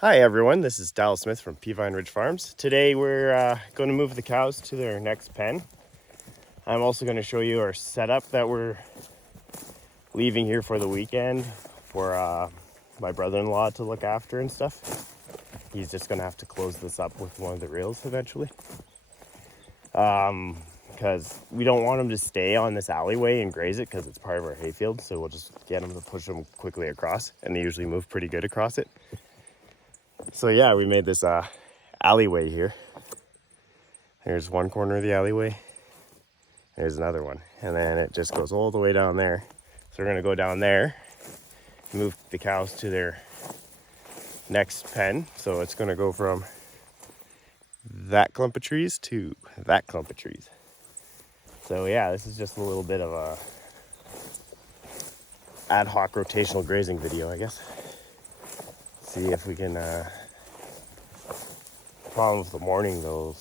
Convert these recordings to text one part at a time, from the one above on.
Hi everyone, this is Dallas Smith from Peavine Ridge Farms. Today we're going to move the cows to their next pen. I'm also going to show you our setup that we're leaving here for the weekend for my brother-in-law to look after and stuff. He's just going to have to close this up with one of the reels eventually. Because we don't want him to stay on this alleyway and graze it because it's part of our hayfield. So we'll just get him to push them quickly across, and they usually move pretty good across it. So yeah, we made this alleyway here. There's one corner of the alleyway. There's another one. And then it just goes all the way down there. So we're gonna go down there, move the cows to their next pen. So it's gonna go from that clump of trees to that clump of trees. So yeah, this is just a little bit of a ad hoc rotational grazing video, I guess. See if we can, problem with the morning though,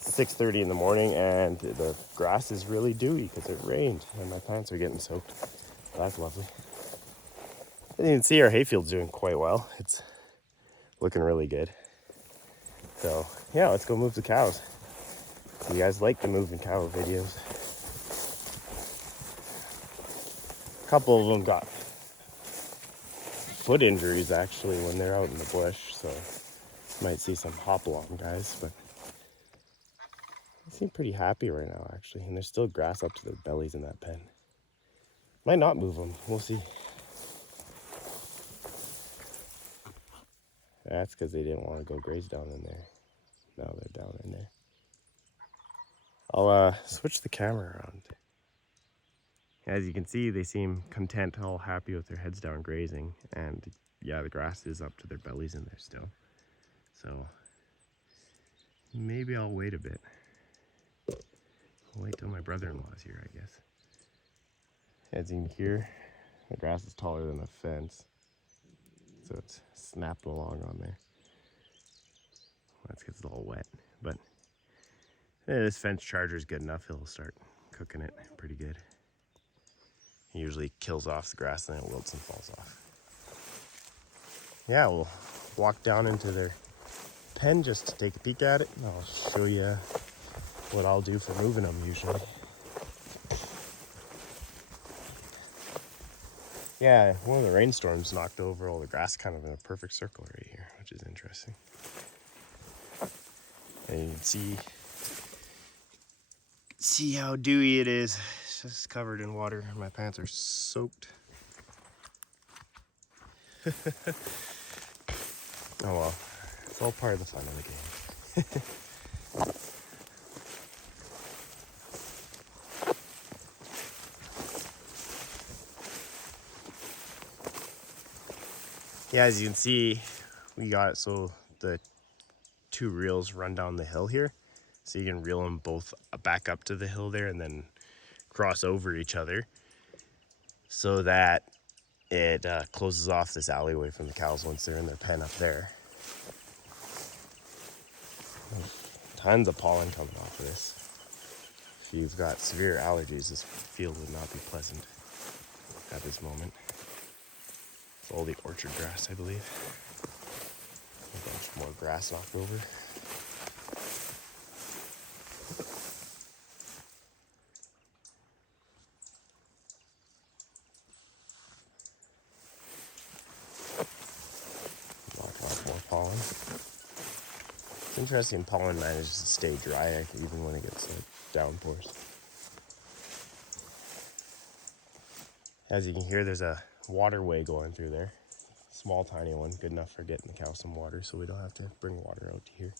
6:30 in the morning and the grass is really dewy because it rained and my plants are getting soaked. That's lovely. And you can see our hayfield's doing quite well. It's looking really good. So yeah, let's go move the cows. You guys like the moving cow videos. A couple of them got foot injuries actually when they're out in the bush, so you might see some hop along guys, but they seem pretty happy right now actually, and there's still grass up to their bellies in that pen. Might not move them, we'll see. That's because they didn't want to go graze down in there. Now they're down in there. I'll switch the camera around. As you can see, they seem content, all happy with their heads down grazing, and yeah, the grass is up to their bellies in there still. So maybe I'll wait a bit. I'll wait till my brother-in-law's here, I guess. As you can hear, the grass is taller than the fence, so it's snapping along on there. That's because it's all wet, but this fence charger is good enough. He'll start cooking it pretty good. He usually kills off the grass and then it wilts and falls off. Yeah, we'll walk down into their pen just to take a peek at it, and I'll show you what I'll do for moving them usually. Yeah, one of the rainstorms knocked over all the grass kind of in a perfect circle right here, which is interesting. And you can see how dewy it is. It's just covered in water. My pants are soaked. Oh well, it's all part of the fun of the game. Yeah, as you can see, we got it so the two reels run down the hill here. So you can reel them both back up to the hill there and then cross over each other so that it closes off this alleyway from the cows once they're in their pen up there. Tons of pollen coming off of this. If you've got severe allergies, this field would not be pleasant at this moment. It's all the orchard grass, I believe. A bunch more grass knocked over. Knock off more pollen. It's interesting, pollen manages to stay dry even when it gets like downpours. As you can hear, there's a waterway going through there. Small, tiny one, good enough for getting the cows some water, so we don't have to bring water out to here.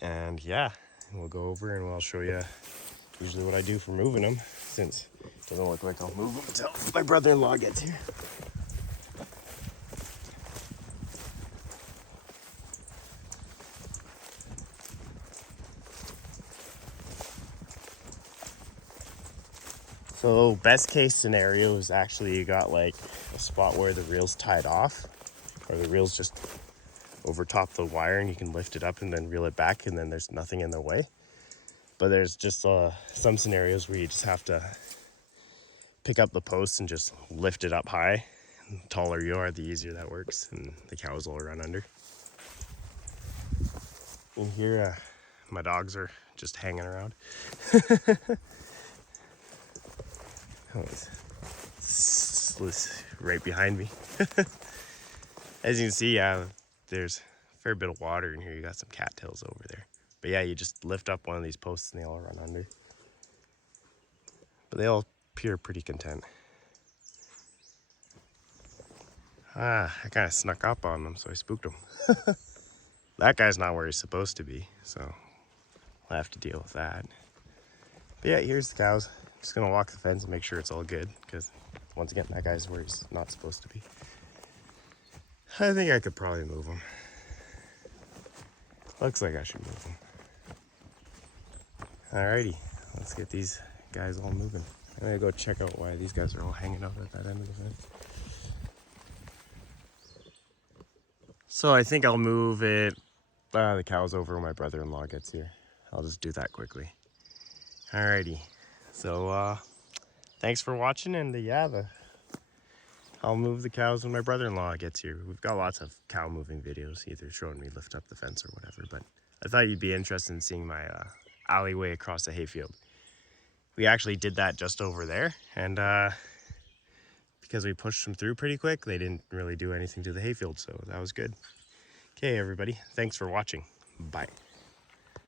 And yeah, we'll go over and I'll show you usually what I do for moving them, since it doesn't look like I'll move them until my brother-in-law gets here. So best case scenario is actually you got like a spot where the reel's tied off, or the reel's just over top the wire and you can lift it up and then reel it back and then there's nothing in the way. But there's just some scenarios where you just have to pick up the post and just lift it up high, taller you are, the easier that works, and the cows will run under. In here, my dogs are just hanging around. Oh, it's right behind me. As you can see, there's a fair bit of water in here. You got some cattails over there. But yeah, you just lift up one of these posts and they all run under. But they all appear pretty content. I kind of snuck up on them, so I spooked them. That guy's not where he's supposed to be, so I'll have to deal with that. But yeah, here's the cows. Just gonna walk the fence and make sure it's all good, because once again, that guy's where he's not supposed to be. I think I could probably move him. Looks like I should move him. Alrighty, let's get these guys all moving. I'm gonna go check out why these guys are all hanging out at that end of the fence. So I think I'll move it, the cows over when my brother-in-law gets here. I'll just do that quickly. Alrighty, so thanks for watching, and I'll move the cows when my brother-in-law gets here. We've got lots of cow moving videos, either showing me lift up the fence or whatever, but I thought you'd be interested in seeing my alleyway across the hayfield. We actually did that just over there, and because we pushed them through pretty quick, they didn't really do anything to the hayfield, so that was good. Okay, everybody, thanks for watching. Bye.